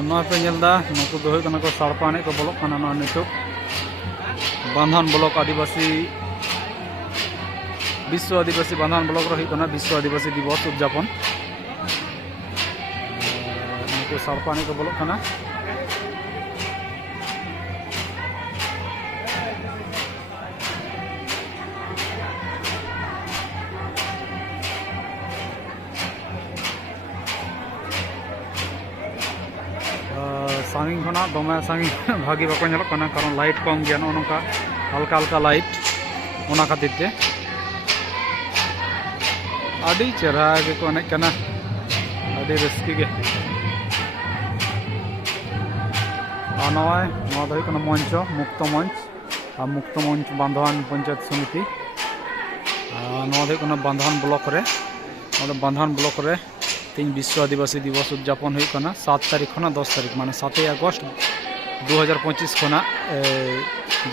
पे नेलदा नुकु दो हुई कना को साड़पा एने को बोलो कना नितुक बांधन ब्लॉक आदिवासी विश्व आदिवासी बांधन ब्लॉक रही कना विश्व आदिवासी दिवस उद्यापन नुकु साड़पा एने को बोलो कना सांगिंग खना दमे सांगिंग भागी बाको नेलोग कना कारण लाइट कम गया नोका हल्का हल्का लाइट ओना खातिर ते आदि चेहरा के को एने कना आदि रस्की के नवाय नवा दो कना मंच मुक्त मंच बांधवान पंचायत समिति नवा दो कना बांधवान ब्लॉक रे बांधवान ब्लॉक रे तीन विश्व आदिवासी दिवस उद्यापन हुई कना 7 तारीख खना 10 तारीख माने 7 अगस्त 2025 खना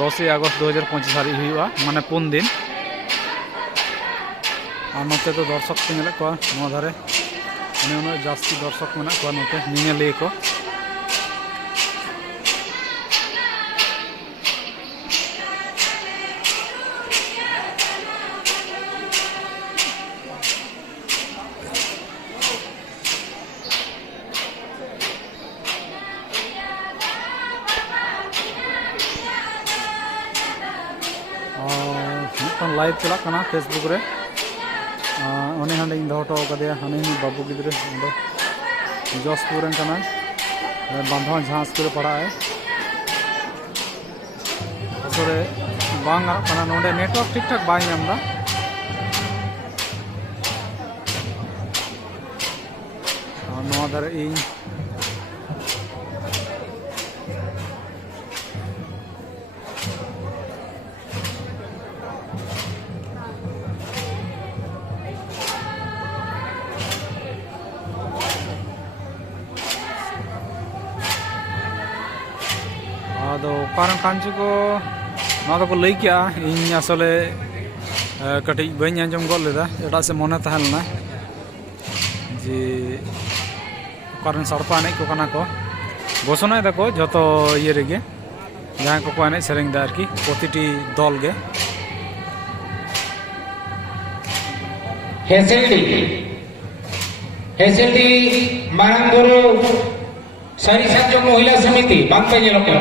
10 अगस्त 2025 हारी हुआ माने 4 दिन और नोते तो दर्शक को नेले को नवा धारे उन्हें जास्ती दर्शक मेना को नोते निनेले को लाइव चला कना फेसबुक रे उन्हें हाँ दौटो कदे हाँ बाबू गिद्रे जसपुर कना बांधवान जहाँ स्कूल पढ़ा है असरे बांग कना नोडे नेटवर्क ठीक ठाक बाय नामदा नवा दारे इन कारण कांची को ना तो लई किया इन असले कटी बई आंजम गल लेदा एटा से मने तहलना जे कारण सड़पा एने को कना को घोषणा दाको जतो ये रेगे जहां को एने सेरेंग दा आरकी प्रतिटी दल गे हेसेल्डी मारंगुरु सारी साजो महिला समिति बांग पे नेलो को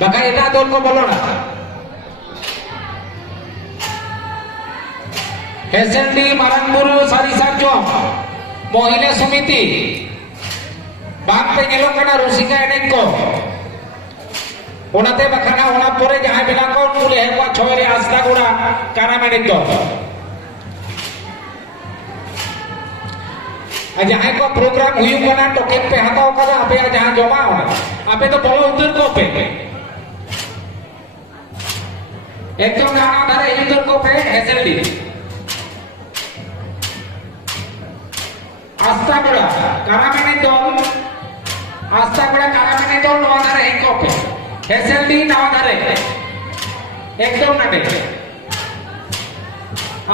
बाका एटा दल को बोलो ना हेसेल्डी मारंगुरु सारी साजो महिला समिति बांग पे नेलो कना रुसिका एने को ओनाते बखाना ओना परे जहां बेला को कुले है को छोरे आस्ता गुड़ा काना में दो जहां को प्रोग्राम हुई कना टोकन पे हताओ कदा आपे जहां जमा होना आपे तो बोलो उधर को पे एकदम गाना धारे उधर को पे हेसेल्डी आस्तागुड़ा कारामेने दल आस्तागुड़ा कारामेने दल नवा धारे एक को पे हेसेल्डी नवा धारे एकदम नाटे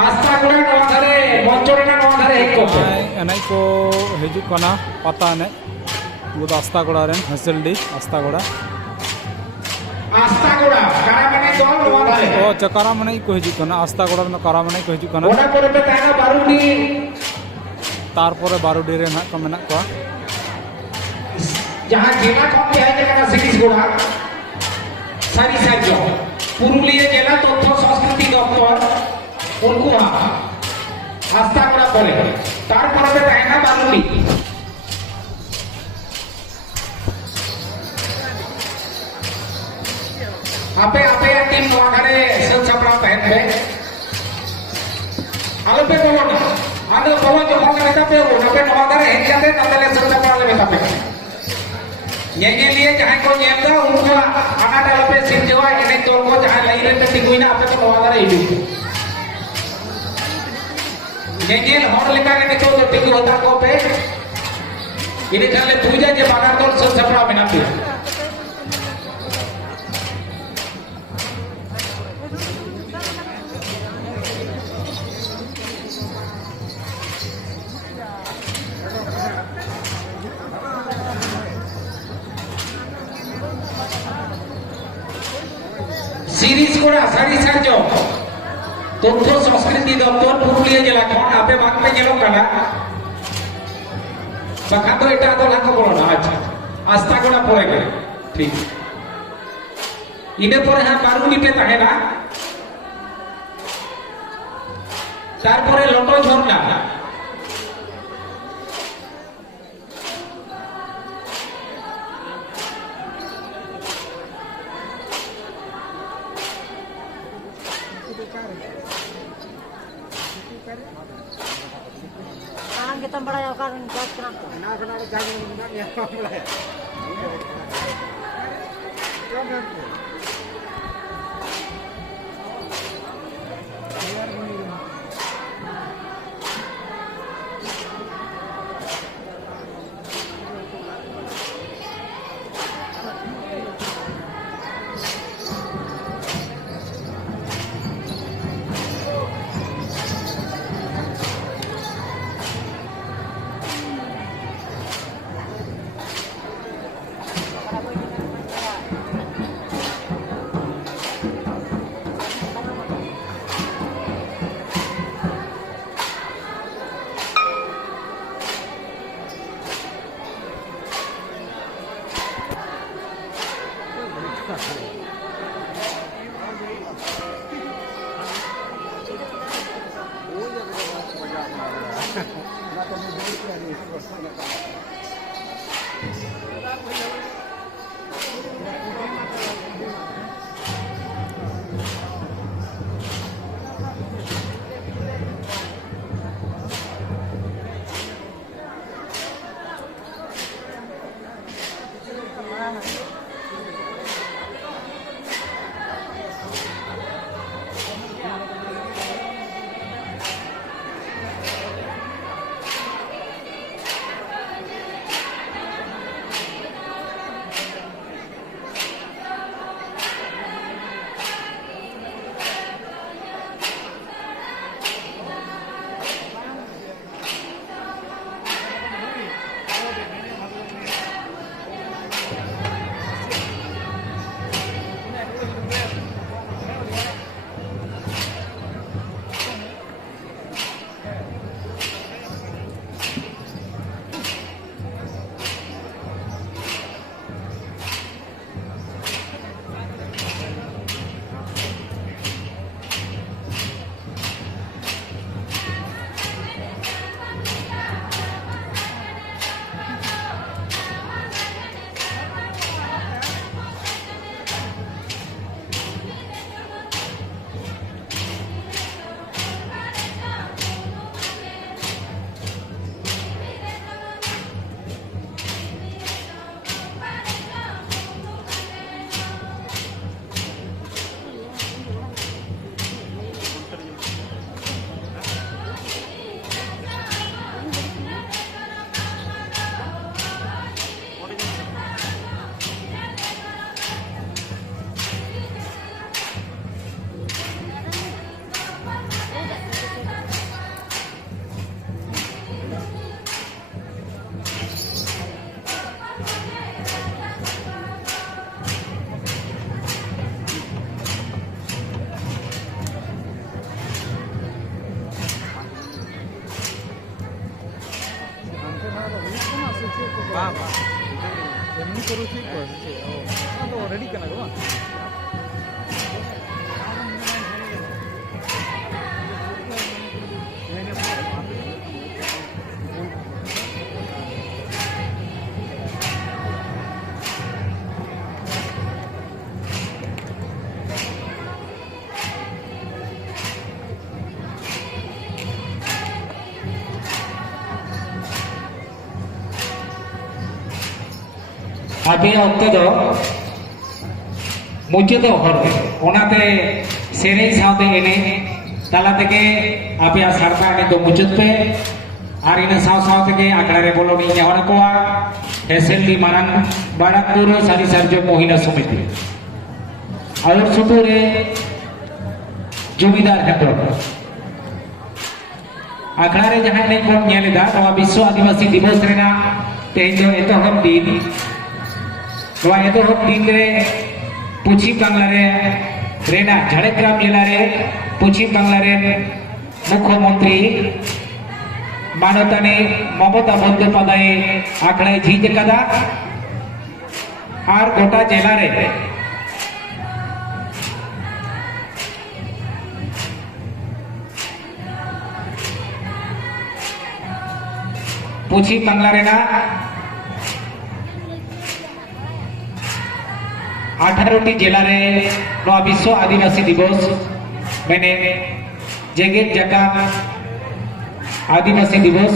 आस्तागुड़ा नवा धारे मंचोरेना नवा धारे एक को पे एने को हिजु कना पता ने गुद आस्तागुड़ा रेन हेसेल्डी आस्तागुड़ा कारामेने दल नवा धारे ओ चकारामने को हिजु कना आस्तागुड़ा न कारामने को हिजु कना ओना परे पे ताना बारुडी तारपरे बारुडी रे ना को मेना को जहां जिला कम के है कना सिटिसगुड़ा सारी साजो पुरुलिया जिला तथ्य संस्कृति दफ्तर उनको आस्तागुड़ा परे तारपरे पे ताना बारुडी आपे आपे टीम नवा घरे सब छपरा पहन पे आलो पे बोलो ना आलो बोलो जो हम नेता पे वो ना पे नवा घरे हेन जाते नतले सब छपरा ले बेटा पे ये लिए जहां को नेता उनको आना डाल पे सिर जवा एने तो को जहां लई रे पे टिकुई ना आपे तो नवा घरे हिजू ये हर लेका ने तो टिकु होता को पे इने खाले पूजा जे बागान तो सब छपरा में ना पे সিরিজ করা সারি সার্জ তথ্য সংস্কৃতি দপ্তর পুরুলিয়া জেলা খন আপে বাংপে যেলক কানা বাখান তো এটা তো লাখ বড় না আচ্ছা আস্থা করা পড়ে গেলে ঠিক ইনে পরে হ্যাঁ বারুনিতে থাকে না তারপরে লটো ঝর্ণা Sekarang kita merayakan gas kenapa? एमनी करू ठीक तो रेडी करना गो अभी अक्ते दो मुझे तो हरते ओनाते सेरे साथे एने ताला तके आपे सरकार ने तो मुझे पे आर इन साव साव तके आकड़ा रे बोलो नी नेहर कोआ एसेंबली मारन बाराकपुर सारी सर्जो महिला समिति और सुपुरे जमीदार हेतु आखड़ा रे जहां नहीं कोन नेलेदा नवा विश्व आदिवासी दिवस रेना तेज जो एतोहब दिन नवा एतोहब दिन रे पश्चिम बांगला रे रेना झाड़ग्राम जिला रे पश्चिम बांगला रे मुख्यमंत्री मानतानी ममता बंदोपाध्याय आखड़ाय झीज कदा और गोटा जिला रे पश्चिम बांगला रेना 18टी जिला रे विश्व आदिवासी दिवस मैंने जेगेत जाकात आदिवासी दिवस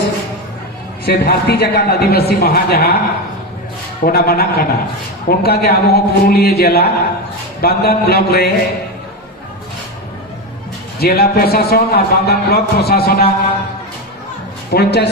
से भारतीय जाकात आदिवासी महाजहा ओना मना कना उनका के अब पुरुलिया जिला बांदन ब्लॉक रे जिला प्रशासन और बांदन ब्लॉक प्रशासन पंचायत